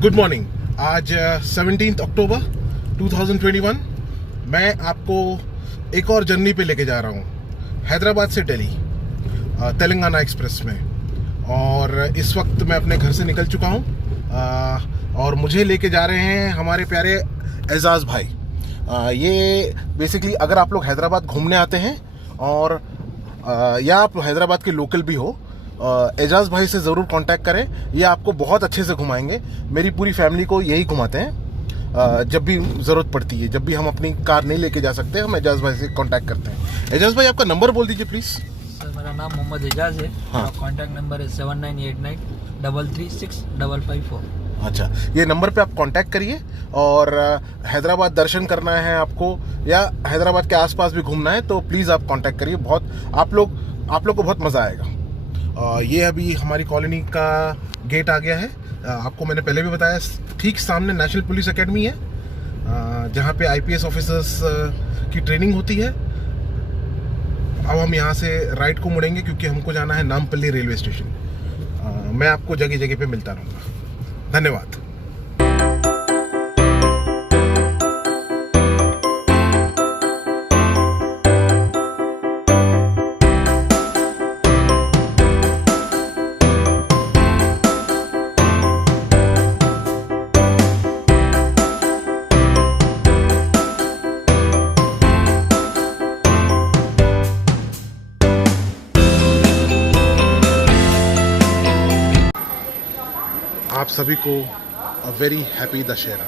Good morning. आज 17 अक्टूबर 2021 मैं आपको एक और जर्नी पे लेके जा रहा हूँ हैदराबाद से दिल्ली तेलंगाना एक्सप्रेस में। और इस वक्त मैं अपने घर से निकल चुका हूँ और मुझे लेके जा रहे हैं हमारे प्यारे एजाज़ भाई। ये बेसिकली अगर आप लोग हैदराबाद घूमने आते हैं और या आप हैदराबाद के लोकल भी हो, एजाज़ भाई से ज़रूर कांटेक्ट करें। ये आपको बहुत अच्छे से घुमाएंगे। मेरी पूरी फैमिली को यही घुमाते हैं जब भी ज़रूरत पड़ती है। जब भी हम अपनी कार नहीं लेके जा सकते हम एजाज़ भाई से कांटेक्ट करते हैं। एजाज़ भाई आपका नंबर बोल दीजिए प्लीज़। सर मेरा नाम मोहम्मद एजाज है। हाँ। कॉन्टैक्ट नंबर है 7989336554। अच्छा, ये नंबर पे आप कांटेक्ट करिए। और हैदराबाद दर्शन करना है आपको या हैदराबाद के आसपास भी घूमना है तो प्लीज़ आप कांटेक्ट करिए। बहुत आप लोग को बहुत मज़ा आएगा। ये अभी हमारी कॉलोनी का गेट आ गया है। आपको मैंने पहले भी बताया, ठीक सामने नेशनल पुलिस एकेडमी है जहाँ पे आईपीएस ऑफिसर्स की ट्रेनिंग होती है। अब हम यहाँ से राइट को मुड़ेंगे क्योंकि हमको जाना है नामपल्ली रेलवे स्टेशन। मैं आपको जगह जगह पे मिलता रहूँगा। धन्यवाद। आप सभी को अ वेरी हैप्पी दशहरा।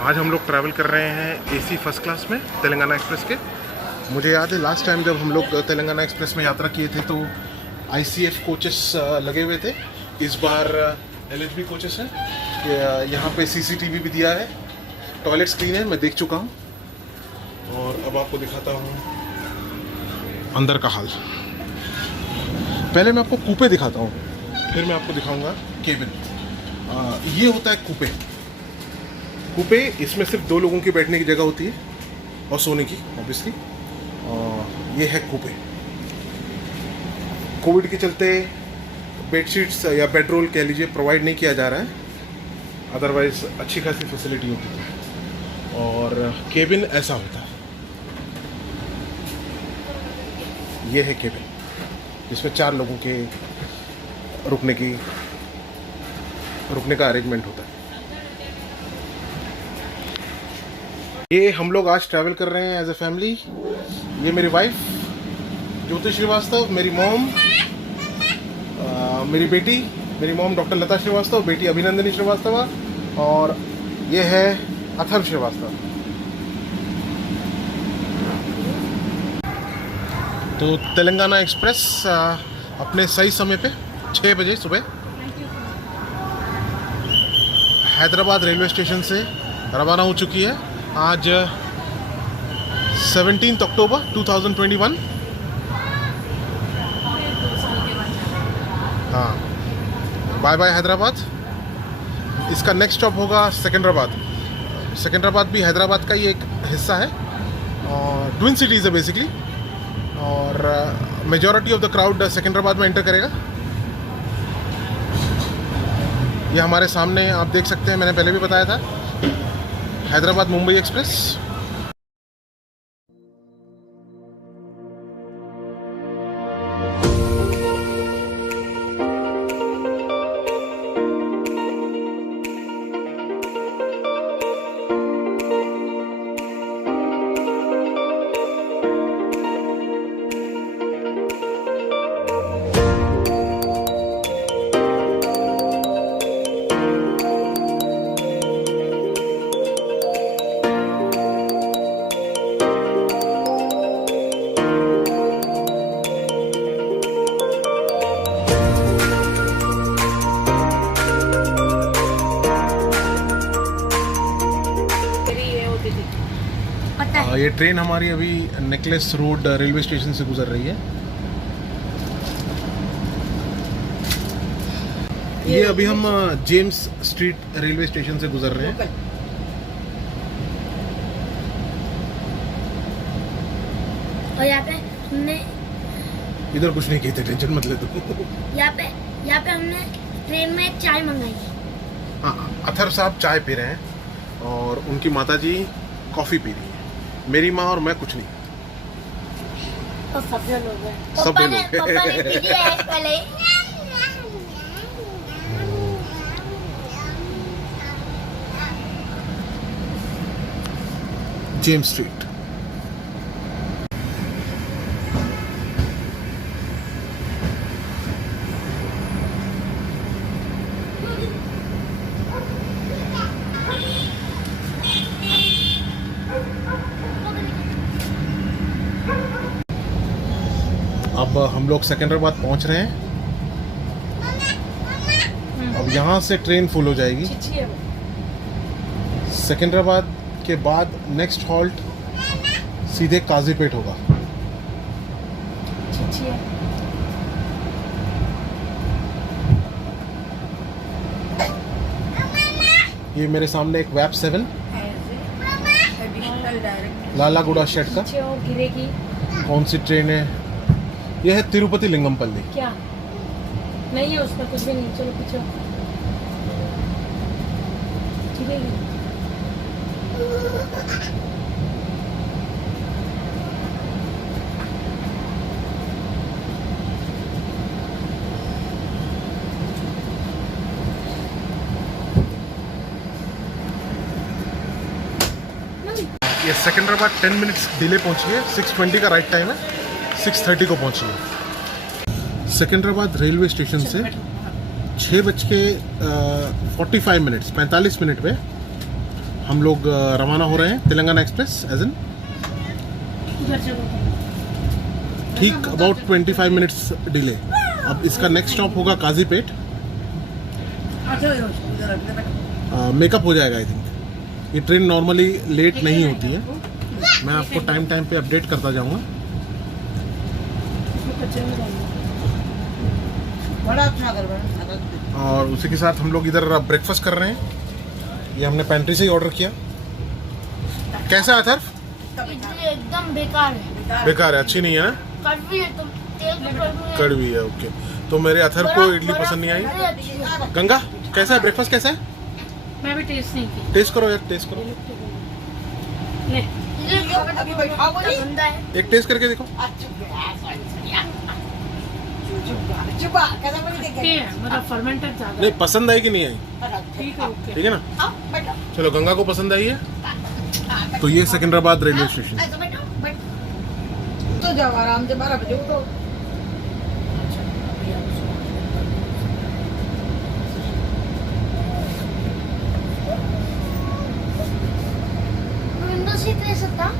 आज हम लोग ट्रैवल कर रहे हैं एसी फर्स्ट क्लास में तेलंगाना एक्सप्रेस के। मुझे याद है लास्ट टाइम जब हम लोग तेलंगाना एक्सप्रेस में यात्रा किए थे तो आईसीएफ कोचेस लगे हुए थे। इस बार एलएचबी कोचेस हैं। यहाँ पे सीसीटीवी भी दिया है, टॉयलेट्स क्लीन है, मैं देख चुका हूँ। और अब आपको दिखाता हूँ अंदर का हाल। पहले मैं आपको कूपे दिखाता हूँ, फिर मैं आपको दिखाऊंगा केबिन। ये होता है कूपे। इसमें सिर्फ 2 लोगों की बैठने की जगह होती है और सोने की ऑब्वियसली। ये है कूपे। कोविड के चलते बेडशीट्स या बेडरोल कह लीजिए प्रोवाइड नहीं किया जा रहा है, अदरवाइज अच्छी खासी फैसिलिटी होती थी। और केबिन ऐसा होता है। ये है केबिन, जिसमें 4 लोगों के रुकने का अरेंजमेंट होता है। ये हम लोग आज ट्रैवल कर रहे हैं एज ए फैमिली। ये मेरी वाइफ ज्योति श्रीवास्तव, मेरी मॉम, मेरी बेटी, मेरी मॉम डॉक्टर लता श्रीवास्तव, बेटी अभिनंदनी श्रीवास्तव, और ये है अथर्व श्रीवास्तव। तो तेलंगाना एक्सप्रेस अपने सही समय पे 6 बजे सुबह हैदराबाद रेलवे स्टेशन से रवाना हो चुकी है। आज 17 अक्टूबर 2021। हाँ, बाय बाय हैदराबाद। इसका नेक्स्ट स्टॉप होगा सिकंदराबाद। सिकंदराबाद भी हैदराबाद का ही एक हिस्सा है और ट्विन सिटीज़ है बेसिकली। और majority of the crowd Secunderabad में एंटर करेगा। ये हमारे सामने आप देख सकते हैं, मैंने पहले भी बताया था, हैदराबाद मुंबई एक्सप्रेस। ये ट्रेन हमारी अभी नेकलेस रोड रेलवे स्टेशन से गुजर रही है। ये अभी हम जेम्स स्ट्रीट रेलवे स्टेशन से गुजर रहे हैं। और यहाँ पे हमने इधर कुछ नहीं कहते, टेंशन मत ले तू। यहाँ पे हमने ट्रेन में चाय मंगाई। हाँ, अथर साहब चाय पी रहे हैं और उनकी माताजी कॉफी पी रही है। मेरी माँ और मैं कुछ नहीं। और सब लोग हैं। सब पापा लोग ने हैं। पी लिया है पहले। James street. अब हम लोग सिकंदराबाद पहुंच रहे हैं। अब यहाँ से ट्रेन फुल हो जाएगी। सिकंदराबाद के बाद नेक्स्ट हॉल्ट सीधे काजीपेट होगा। ये मेरे सामने एक वैप 7 लालागुड़ा शेड का। गिरेगी कौन सी ट्रेन है? यह है तिरुपति लिंगमपल्ली। क्या? नहीं है उसमें कुछ भी नहीं। चलो पीछे गिरेगी। ये सिकंदराबाद 10 मिनट्स डिले पहुंची है। 6:20 का राइट टाइम है, 6:30 को पहुंची है। सिकंदराबाद रेलवे स्टेशन से 45 मिनट पे हम लोग रवाना हो रहे हैं तेलंगाना एक्सप्रेस एज एन। ठीक अबाउट 25 मिनट्स डिले। अब इसका नेक्स्ट स्टॉप होगा काजीपेट। मेकअप हो जाएगा आई थिंक। ये ट्रेन नॉर्मली लेट नहीं होती है। मैं आपको टाइम पे अपडेट करता जाऊंगा। और उसी के साथ हम लोग इधर ब्रेकफास्ट कर रहे हैं। ये हमने पेंट्री से ही ऑर्डर किया। कैसा है अथर्व? इडली एकदम बेकार है। बेकार है, अच्छी नहीं है ना? कड़वी है, तुम तेल में कड़वी है। कड़वी है। ओके, तो मेरे अथर्व को इडली पसंद नहीं आई। अरे अच्छी है। गंगा कैसा है? ब्रेकफास्ट कैसा है? मैं भी टेस्ट नहीं की। टेस्ट करो यार, टेस्ट करो। ले अभी बैठाओ नहीं गंदा है। एक टेस्ट करके देखो। मतलब फर्मेंटेड ज्यादा नहीं, पसंद आई कि नहीं आई? ठीक है। ओके ठीक है ना? चलो, गंगा को पसंद आई है। तो ये सिकंदराबाद रेलवे स्टेशन। तो जाओ आराम से 12 बजे उठो। विंडो सीट ले सकता।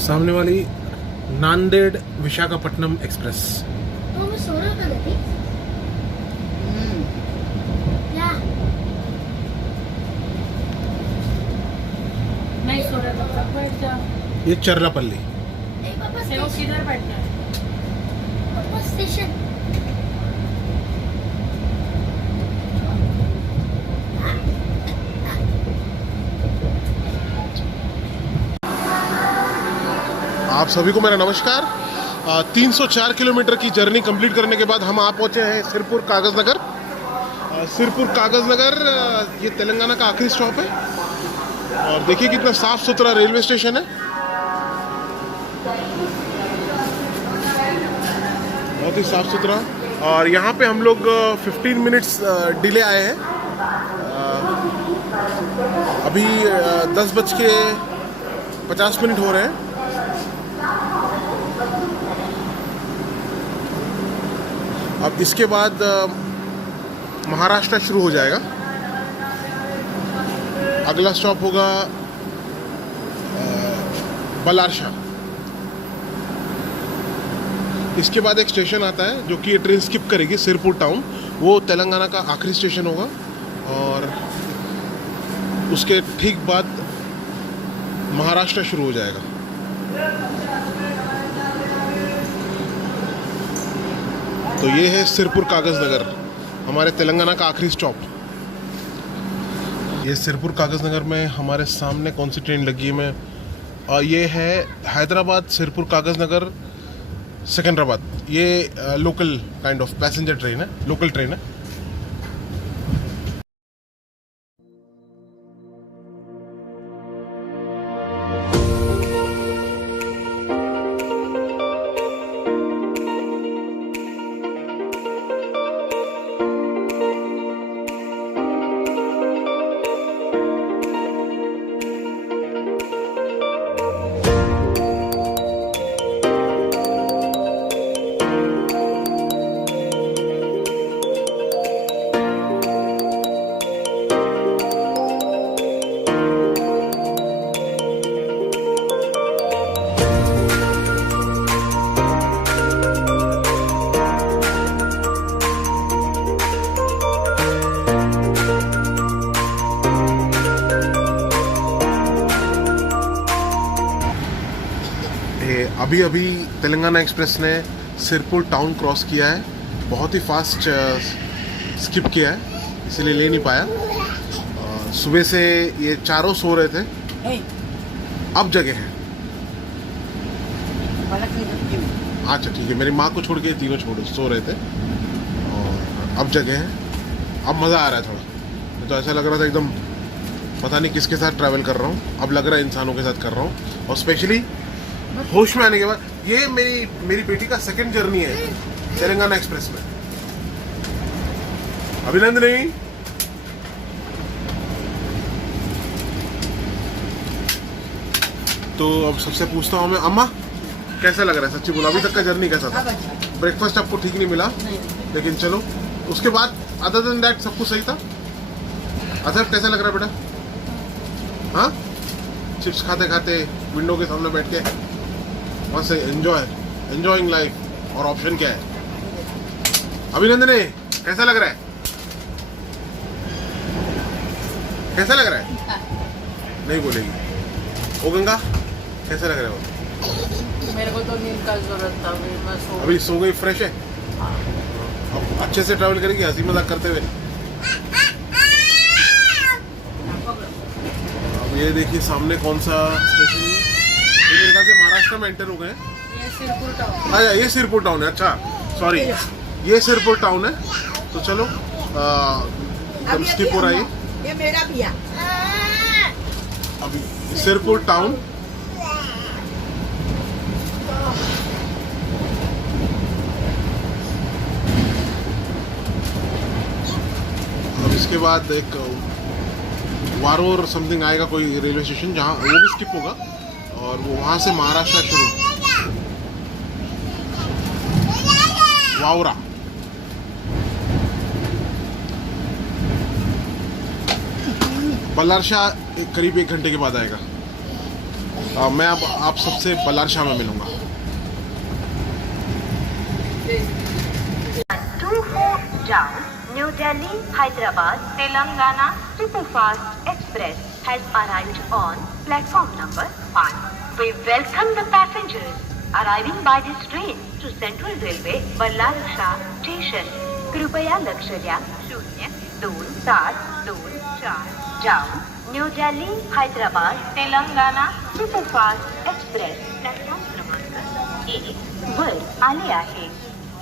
सामने वाली नांदेड़ विशाखापट्टनम एक्सप्रेस। तो मैं सो रहा था लेकिन क्या नहीं सो रहा था। बैठ जा। ये चर्लापल्ली। पापा किधर बैठना है? पापा स्टेशन। आप सभी को मेरा नमस्कार। 304 किलोमीटर की जर्नी कंप्लीट करने के बाद हम आ पहुंचे हैं सिरपुर कागज नगर। सिरपुर कागज नगर ये तेलंगाना का आखिरी स्टॉप है। और देखिए कितना साफ सुथरा रेलवे स्टेशन है, बहुत ही साफ सुथरा। और यहाँ पे हम लोग 15 मिनट्स डिले आए हैं। अभी 10:50 हो रहे हैं। अब इसके बाद महाराष्ट्र शुरू हो जाएगा। अगला स्टॉप होगा बलारशाह। इसके बाद एक स्टेशन आता है जो कि ये ट्रेन स्किप करेगी, सिरपुर टाउन। वो तेलंगाना का आखिरी स्टेशन होगा। और उसके ठीक बाद महाराष्ट्र शुरू हो जाएगा। तो ये है सिरपुर कागज नगर, हमारे तेलंगाना का आखिरी स्टॉप। ये सिरपुर कागज नगर में हमारे सामने कौन सी ट्रेन लगी है मैं और ये है हैदराबाद सिरपुर कागज नगर सिकंदराबाद। ये local kind of passenger train है, लोकल ट्रेन है। अभी अभी तेलंगाना एक्सप्रेस ने सिरपुर टाउन क्रॉस किया है, बहुत ही फास्ट स्किप किया है, इसीलिए ले नहीं पाया। सुबह से ये चारों सो रहे थे, अब जगह है। अच्छा ठीक है, मेरी माँ को छोड़ के तीनों सो रहे थे और अब जगह है। अब मज़ा आ रहा है थोड़ा, तो ऐसा लग रहा था एकदम पता नहीं किसके साथ ट्रैवल कर रहा हूँ। अब लग रहा है इंसानों के साथ कर रहा हूँ, और स्पेशली होश में आने के बाद। ये मेरी बेटी का सेकंड जर्नी है तेलंगाना एक्सप्रेस में। अभिनंदनी, तो अब सबसे पूछता हूँ मैं, अम्मा कैसा लग रहा है? सच्ची बोलो, अभी तक का जर्नी कैसा था? ब्रेकफास्ट आपको ठीक नहीं मिला, लेकिन चलो उसके बाद अदर देन दैट सब कुछ सही था। अच्छा कैसा लग रहा है बेटा? हाँ, चिप्स खाते खाते विंडो के सामने बैठ के वहाँ से एंजॉइंग लाइफ। और ऑप्शन क्या है? अभिनंदने कैसा लग रहा है? कैसा लग रहा है? नहीं बोलेगी। ओ गंगा कैसा लग रहा है वो? मेरे को तो नींद का जरूरत था, मैं अभी सो गई, फ्रेश है, अब अच्छे से ट्रैवल करेगी हंसी मजाक करते हुए। अब ये देखिए सामने कौन सा स्टेशन है, ये मेरे ख्याल से महाराष्ट्र में एंटर हो गए हैं। ये सिरपुर टाउन। अच्छा ये सिरपुर टाउन है, अच्छा सॉरी, ये सिरपुर टाउन है। तो चलो एकदम स्किप हो रहा है ये मेरा भी है। अभी सिरपुर टाउन। अब इसके बाद एक वारोर समथिंग आएगा कोई रेलवे स्टेशन, जहाँ वो भी स्किप होगा, और वो वहाँ से महाराष्ट्र शुरू, वावरा। बल्लारशाह करीब 1 घंटे के बाद आएगा। मैं अब आप सबसे बल्लारशाह में मिलूंगा। 24 down, New Delhi, Hyderabad, Telangana Superfast Express has arrived on platform number 5. We welcome the passengers arriving by this train to Central Railway, Ballarasha Station. कृपया लक्ष द्या 02724 down, New Delhi, Hyderabad, Telangana Superfast Express platform क्रमांक 1 वर आले आहे।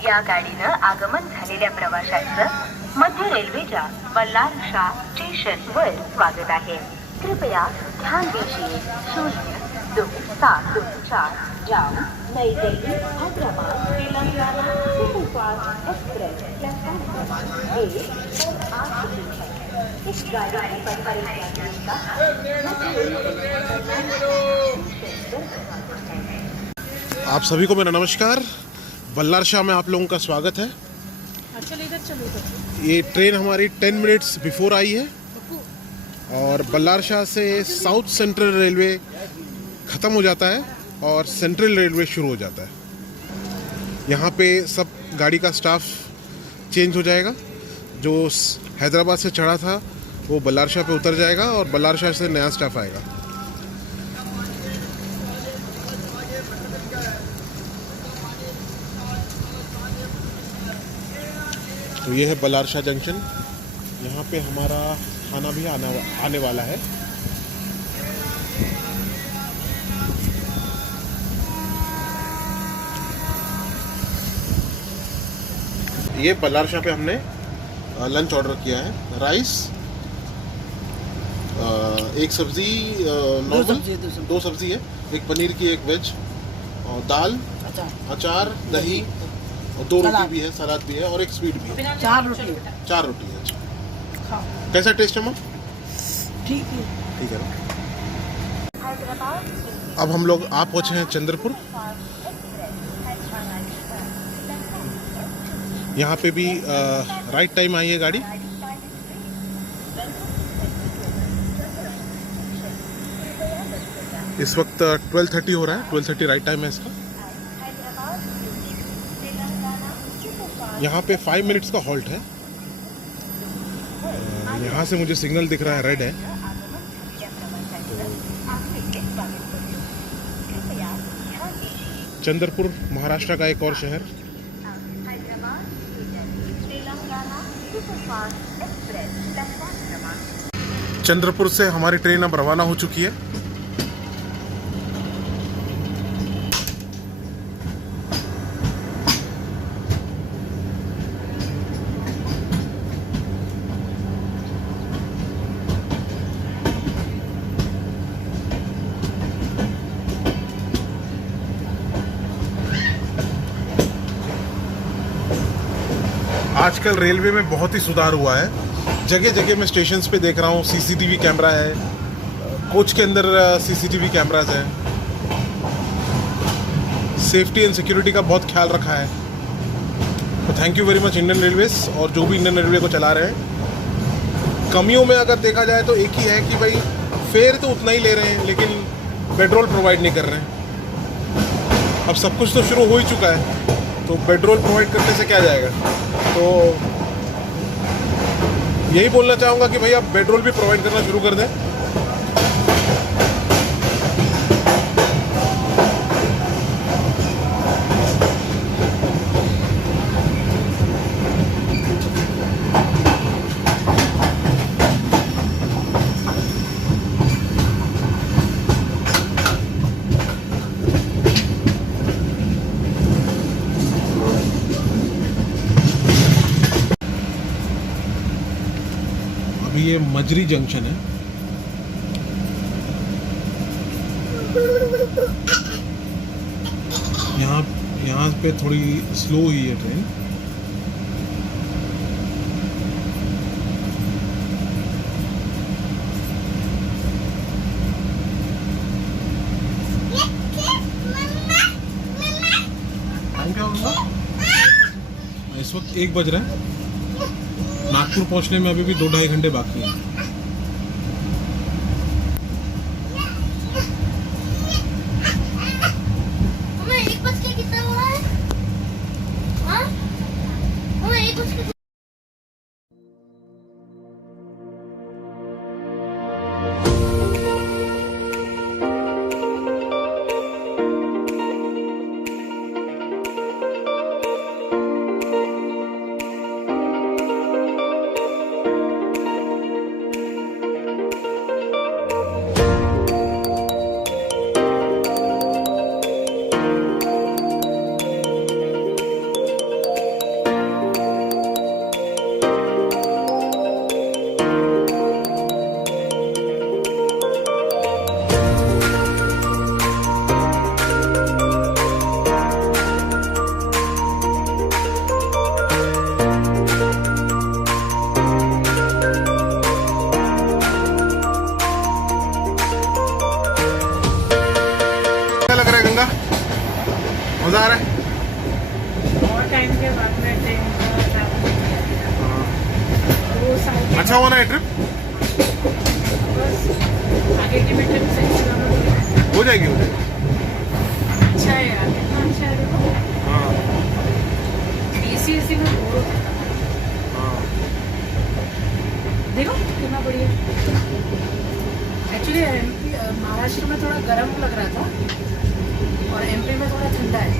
या गाडीनं आगमन झालेल्या प्रवाशांचं मध्य रेल्वेच्या बल्लारशा स्टेशन वर स्वागत आहे। कृपया ध्यान दीजिए 02724 जाओ नई Delhi Hyderabad Telangana superfast express platform क्रमांक 1 पर आ चुकी है। इस गाड़ी में परिचालन का आप सभी को मेरा नमस्कार। बल्लारशाह में आप लोगों का स्वागत है। ये ट्रेन हमारी 10 मिनट्स बिफोर आई है और बल्लारशाह से साउथ सेंट्रल रेलवे ख़त्म हो जाता है और सेंट्रल रेलवे शुरू हो जाता है। यहाँ पे सब गाड़ी का स्टाफ चेंज हो जाएगा। जो हैदराबाद से चढ़ा था वो बल्लारशाह पे उतर जाएगा और बल्लारशाह से नया स्टाफ आएगा। तो ये है बलारशाह जंक्शन। यहाँ पे हमारा खाना भी आने वाला है। ये बलारशाह पे हमने लंच ऑर्डर किया है। राइस, एक सब्जी नॉर्मल, दो सब्जी है, एक पनीर की, एक वेज, और दाल, अचार, दही, और 2 रोटी भी है, सलाद भी है, और एक स्वीट भी है। 4 रोटी। 4 रोटी है। अच्छा, कैसा टेस्ट है माँ? ठीक है। ठीक है ना। अब हम लोग आप पहुँचे हैं चंद्रपुर। यहाँ पे भी राइट टाइम आई है गाड़ी। इस वक्त 12:30 हो रहा है। 12:30 राइट टाइम है इसका। यहाँ पे 5 मिनट्स का हॉल्ट है। यहाँ से मुझे सिग्नल दिख रहा है, रेड है। चंद्रपुर महाराष्ट्र का एक और शहर। चंद्रपुर से हमारी ट्रेन अब रवाना हो चुकी है। आजकल रेलवे में बहुत ही सुधार हुआ है। जगह जगह मैं स्टेशंस पे देख रहा हूँ सीसीटीवी कैमरा है, कोच के अंदर सीसीटीवी कैमराज हैं। सेफ्टी एंड सिक्योरिटी का बहुत ख्याल रखा है। तो thank you very much Indian railways, और जो भी इंडियन रेलवे को चला रहे हैं। कमियों में अगर देखा जाए तो एक ही है कि भाई फेयर तो उतना ही ले रहे हैं, लेकिन पेट्रोल प्रोवाइड नहीं कर रहे हैं। अब सब कुछ तो शुरू हो ही चुका है, तो पेट्रोल प्रोवाइड करने से क्या जाएगा। तो यही बोलना चाहूँगा कि भाई आप पेट्रोल भी प्रोवाइड करना शुरू कर दें। ये मजरी जंक्शन है। यहाँ पे थोड़ी स्लो ही है ट्रेन। टाइम क्या होगा? इस वक्त 1 बज रहा है। नागपुर पहुंचने में अभी भी 2-2.5 घंटे बाकी हैं। मजा आ रहा है। बहुत टाइम के बाद में ट्रेन का ट्रैवल किया। 2 साल के अच्छा हुआ ना ये ट्रिप? बस आगे की मीटिंग से हो जाएगी। अच्छा है यार, कितना अच्छा है। देखो हाँ एसी में बोर हो जाता है। हाँ, देखो कितना बढ़िया। एक्चुअली एमपी महाराष्ट्र में थोड़ा गर्म लग रहा था और एमपी में थोड़ा ठंडा है।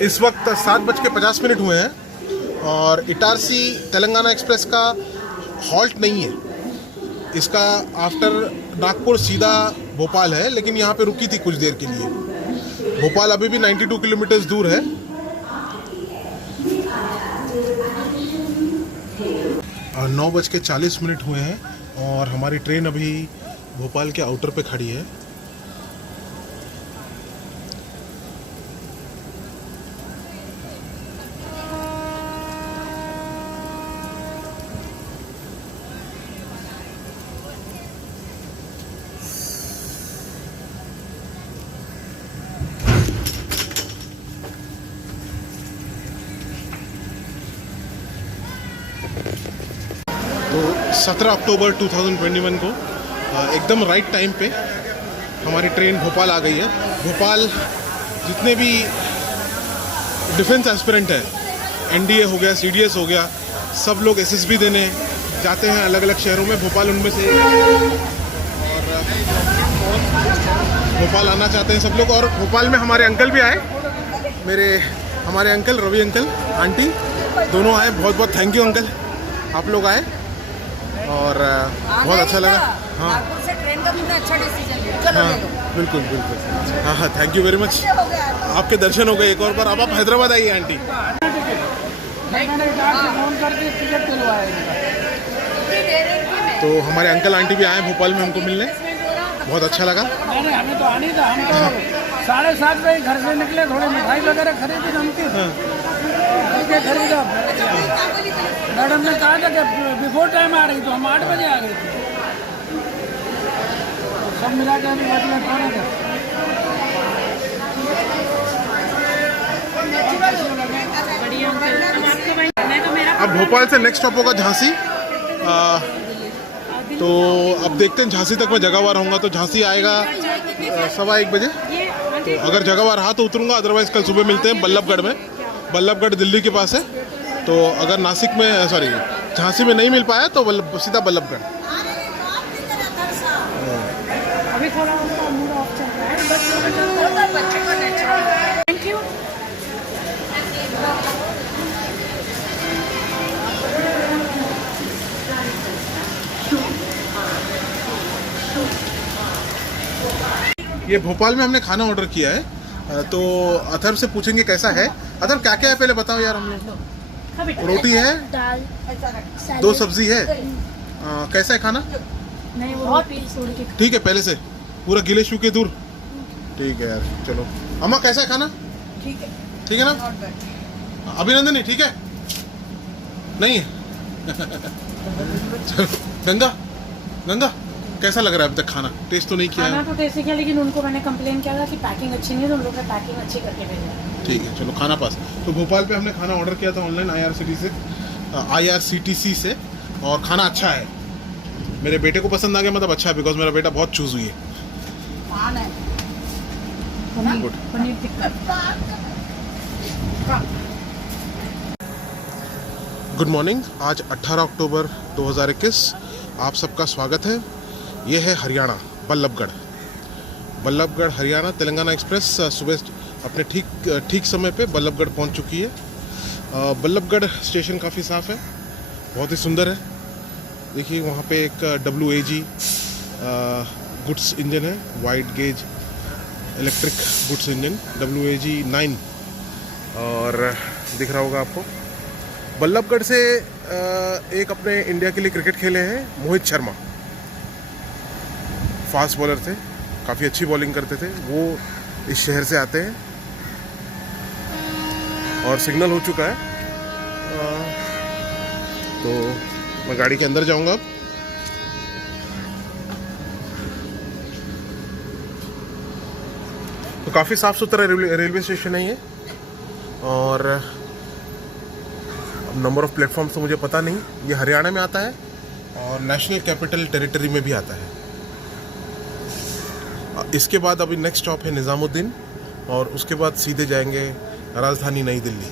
इस वक्त 7:50 हुए हैं और इटारसी तेलंगाना एक्सप्रेस का हॉल्ट नहीं है। इसका आफ्टर नागपुर सीधा भोपाल है, लेकिन यहाँ पे रुकी थी कुछ देर के लिए। भोपाल अभी भी 92 किलोमीटर्स दूर है। 9:40 हुए हैं और हमारी ट्रेन अभी भोपाल के आउटर पे खड़ी है। तो 17 अक्टूबर 2021 को एकदम राइट टाइम पे हमारी ट्रेन भोपाल आ गई है। भोपाल जितने भी डिफेंस एस्पिरेंट है, एनडीए हो गया, सीडीएस हो गया, सब लोग एसएसबी देने जाते हैं अलग अलग शहरों में। भोपाल उनमें से और भोपाल आना चाहते हैं सब लोग। और भोपाल में हमारे अंकल भी आए, हमारे अंकल रवि अंकल, आंटी दोनों आए। बहुत बहुत थैंक यू अंकल, आप लोग आए और बहुत अच्छा लगा। हाँ नागपुर से ट्रेन का तुमने अच्छा डिसीजन लिया। चलो हाँ ले लो। बिल्कुल बिल्कुल। हाँ हाँ थैंक यू वेरी मच, आपके दर्शन हो गए एक और बार। अब आप हैदराबाद आइए आंटी। तो हमारे अंकल आंटी भी आए भोपाल में हमको मिलने, बहुत अच्छा लगा। नहीं हमें तो आनी था, हम तो 7:30 बजे घर से निकले, थोड़ी मिठाई वगैरह खरीदी हमकी खरीदा। मैडम ने कहा था कि बिफोर टाइम आ रही, तो हम 8 बजे आ गए थे। सब मिला के अभी बदले खाने थे। बढ़िया अंकल, अब आपका भाई मैं तो मेरा अब भोपाल से नेक्स्ट स्टॉप होगा झांसी। तो अब देखते हैं, झांसी तक मैं जगावार होऊंगा, तो झांसी आएगा 1:15 बजे। तो अगर जगावार रहा तो उतरूंगा, अदरवाइज कल सुबह मिलते हैं बल्लभगढ़ में। बल्लभगढ़ दिल्ली के पास है, तो अगर नासिक में सॉरी झांसी में नहीं मिल पाया तो सीधा बल्लभगढ़। अभी थोड़ा उनका मूड ऑफ चल रहा है, बट थैंक यू। ये भोपाल में हमने खाना ऑर्डर किया है, तो अथर्व से पूछेंगे कैसा है। अथर्व क्या क्या है पहले बताओ यार। हम लोग रोटी है, दाल, 2 सब्जी है। कैसा है खाना? नहीं वो रोटी छोड़ के ठीक है, पहले से पूरा गिले शुके दूर। ठीक है यार, चलो। अम्मा कैसा है खाना? ठीक है, ठीक है ना? अभिनंदनी ठीक है? नहीं है? चलो, गंगा गंगा कैसा लग रहा है अभी तक खाना? टेस्ट तो नहीं किया खाना है? तो टेस्ट किया, लेकिन उनको मैंने कंप्लेन किया था कि पैकिंग अच्छी नहीं है, तो उन लोगों ने पैकिंग अच्छी करके भेजा। ठीक है चलो, खाना पास। तो भोपाल पे हमने खाना ऑर्डर किया था ऑनलाइन IRCTC से, और खाना अच्छा है। मेरे बेटे को पसंद आ गया, मतलब अच्छा है, बिकॉज मेरा बेटा बहुत चूज हुई है। पान है। Good. Paneer tikka. Good morning. आज 18 अक्टूबर 2021, आप सबका स्वागत है। ये है हरियाणा, बल्लभगढ़। बल्लभगढ़ हरियाणा तेलंगाना एक्सप्रेस सुबह अपने ठीक समय पे बल्लभगढ़ पहुंच चुकी है। बल्लभगढ़ स्टेशन काफ़ी साफ़ है, बहुत ही सुंदर है। देखिए वहाँ पे एक WAG गुड्स इंजन है, wide gauge electric goods engine WAG 9, और दिख रहा होगा आपको। बल्लभगढ़ से एक अपने इंडिया के लिए क्रिकेट खेले हैं मोहित शर्मा, फास्ट बॉलर थे, काफ़ी अच्छी बॉलिंग करते थे। वो इस शहर से आते हैं और सिग्नल हो चुका है। तो मैं गाड़ी के अंदर जाऊंगा अब। तो काफ़ी साफ़ सुथरा रेलवे स्टेशन है ये, और नंबर ऑफ प्लेटफॉर्म्स तो मुझे पता नहीं। ये हरियाणा में आता है और नेशनल कैपिटल टेरिटरी में भी आता है। इसके बाद अभी नेक्स्ट स्टॉप है निज़ामुद्दीन, और उसके बाद सीधे जाएंगे राजधानी नई दिल्ली।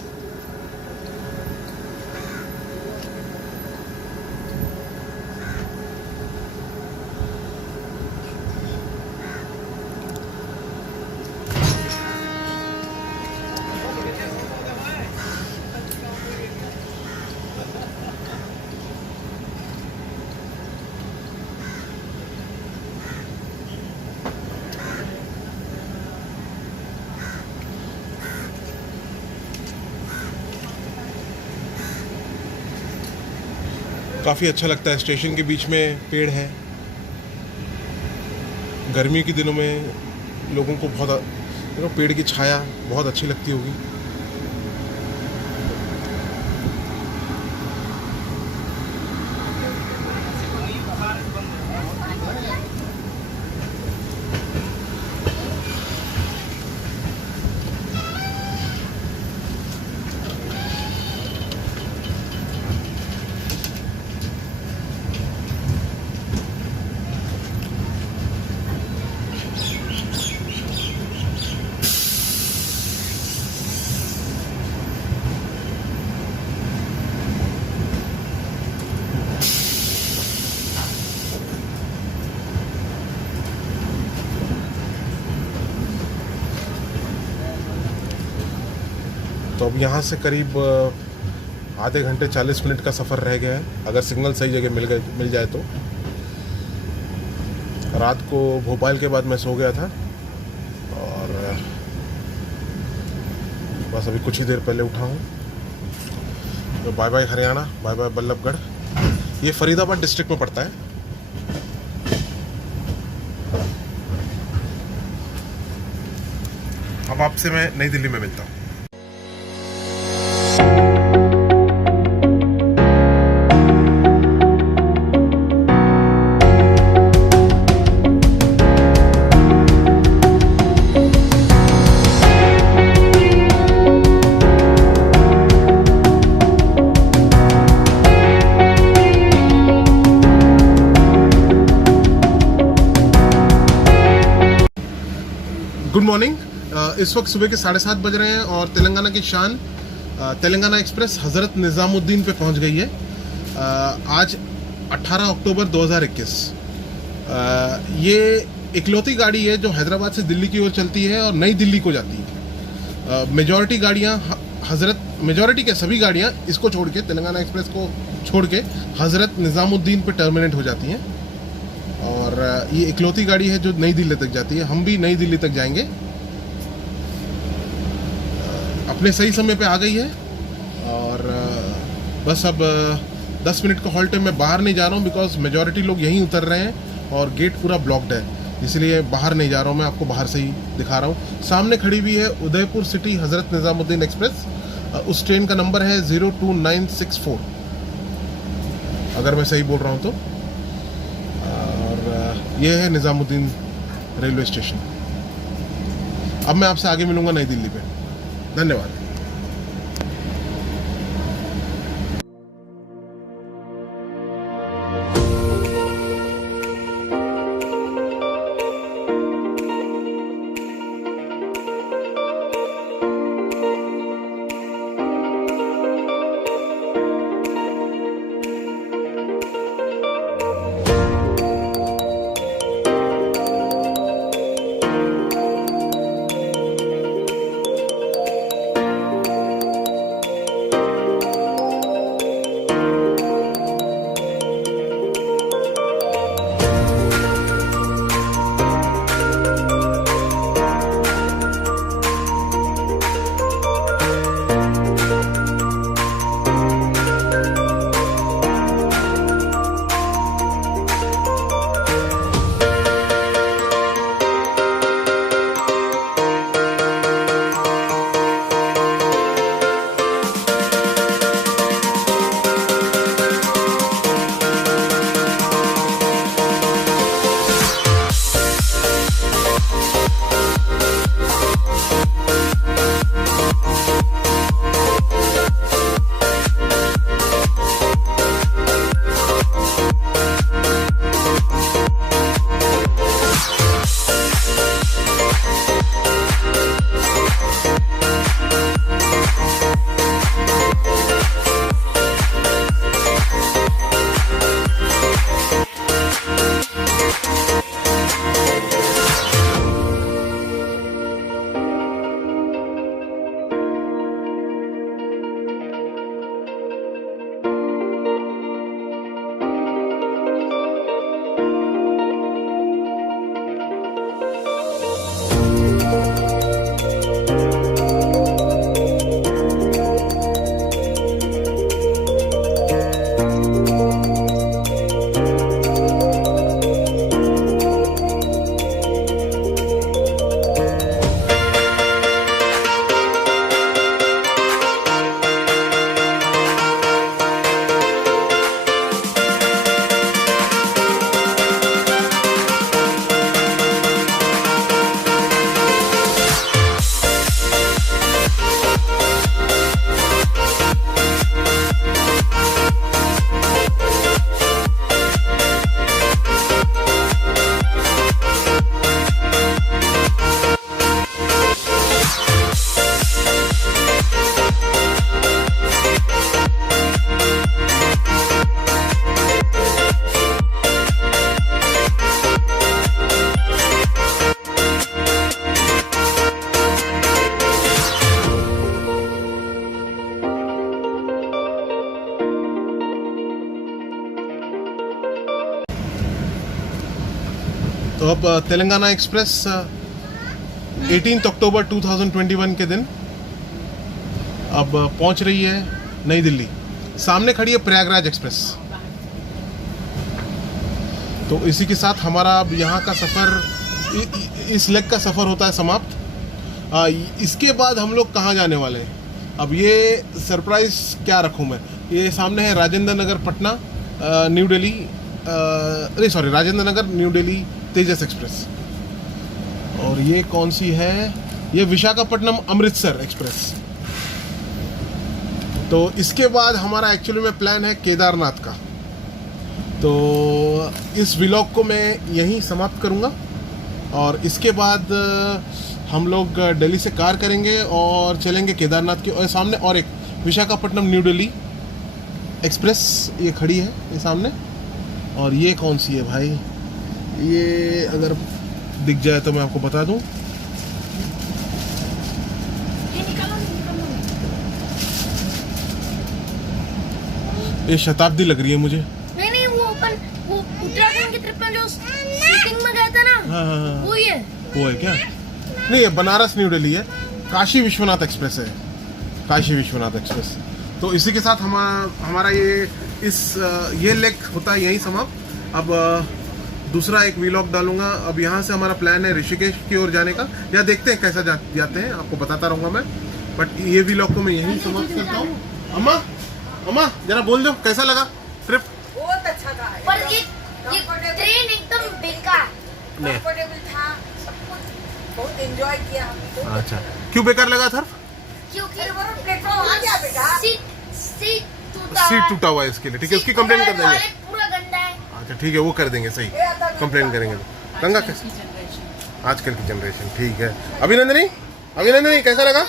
काफ़ी अच्छा लगता है, स्टेशन के बीच में पेड़ है। गर्मी के दिनों में लोगों को बहुत पेड़ की छाया बहुत अच्छी लगती होगी। तो अब यहाँ से करीब आधे घंटे 40 मिनट का सफ़र रह गया है, अगर सिग्नल सही जगह मिल जाए तो। रात को भोपाल के बाद मैं सो गया था और बस अभी कुछ ही देर पहले उठा हूँ। तो bye bye Haryana, bye bye Ballabhgarh. ये फरीदाबाद डिस्ट्रिक्ट में पड़ता है। अब आपसे मैं नई दिल्ली में मिलता हूँ। Good morning. इस वक्त सुबह के 7:30 बज रहे हैं और तेलंगाना की शान तेलंगाना एक्सप्रेस हज़रत निज़ामुद्दीन पे पहुंच गई है। आज 18 अक्टूबर 2021। ये इकलौती गाड़ी है जो हैदराबाद से दिल्ली की ओर चलती है और नई दिल्ली को जाती है। मेजॉरिटी गाड़ियाँ मेजॉरिटी के सभी गाड़ियाँ इसको छोड़ के, तेलंगाना एक्सप्रेस को छोड़ के हज़रत निज़ामुद्दीन पे टर्मिनेट हो जाती हैं। और ये इकलौती गाड़ी है जो नई दिल्ली तक जाती है। हम भी नई दिल्ली तक जाएंगे। अपने सही समय पे आ गई है और बस अब 10 मिनट का हॉल्ट है। मैं बाहर नहीं जा रहा हूँ बिकॉज मेजॉरिटी लोग यहीं उतर रहे हैं और गेट पूरा ब्लॉक्ड है, इसलिए बाहर नहीं जा रहा हूँ। मैं आपको बाहर से ही दिखा रहा हूँ। सामने खड़ी हुई है उदयपुर सिटी हज़रत निज़ामुद्दीन एक्सप्रेस। उस ट्रेन का नंबर है 02964, अगर मैं सही बोल रहा हूँ तो। ये है निज़ामुद्दीन रेलवे स्टेशन। अब मैं आपसे आगे मिलूंगा नई दिल्ली पे। धन्यवाद। तो अब तेलंगाना एक्सप्रेस 18 अक्टूबर 2021 के दिन अब पहुंच रही है नई दिल्ली। सामने खड़ी है प्रयागराज एक्सप्रेस। तो इसी के साथ हमारा अब यहाँ का सफ़र, इस लेग का सफ़र होता है समाप्त। इसके बाद हम लोग कहाँ जाने वाले हैं, अब ये सरप्राइज़ क्या रखूँ मैं। ये सामने है राजेंद्र नगर पटना न्यू दिल्ली, नहीं sorry, Rajendra Nagar new Delhi Tejas express. और ये कौन सी है, ये विशाखापट्टनम अमृतसर एक्सप्रेस। तो इसके बाद हमारा एक्चुअली में प्लान है केदारनाथ का। तो इस व्लॉग को मैं यहीं समाप्त करूंगा और इसके बाद हम लोग दिल्ली से कार करेंगे और चलेंगे केदारनाथ के। और सामने और एक विशाखापट्टनम न्यू दिल्ली एक्सप्रेस ये खड़ी है ये सामने। और ये कौन सी है भाई, ये अगर दिख जाए तो मैं आपको बता दूं। ये शताब्दी लग रही है मुझे। नहीं वो उत्तराखंड की ट्रिप में जो शूटिंग में गया था ना, हाँ। वो ही है। वो है क्या? नहीं, ये बनारस न्यू दिल्ली है, काशी विश्वनाथ एक्सप्रेस है, काशी विश्वनाथ एक्सप्रेस। तो इसी के साथ हमारा ये लेग होता है यहीं समाप्त। अब दूसरा एक व्लॉग डालूंगा। अब यहाँ से हमारा प्लान है ऋषिकेश की ओर जाने का, या देखते हैं कैसा जाते हैं, आपको बताता रहूँगा मैं। बट ये व्लॉग को मैं यहीं समाप्त करता हूँ। अम्मा जरा बोल दो कैसा लगा ट्रिप। बहुत अच्छा था, पर ये ट्रेन एकदम बेकार। कंफर्टेबल था, सब कुछ बहुत एंजॉय किया हमने। अच्छा, क्यों बेकार लगा था? क्योंकि प्लेटफॉर्म आ गया बेटा, सीट टूटा हुआ है इसके लिए, ठीक है, उसकी कंप्लेन कर देंगे। पूरा गंदा है। अच्छा ठीक है, वो कर देंगे, सही कंप्लेन करेंगे। गंगा कैसे आजकल की जनरेशन, ठीक है। अभिनंदनी कैसा लगा?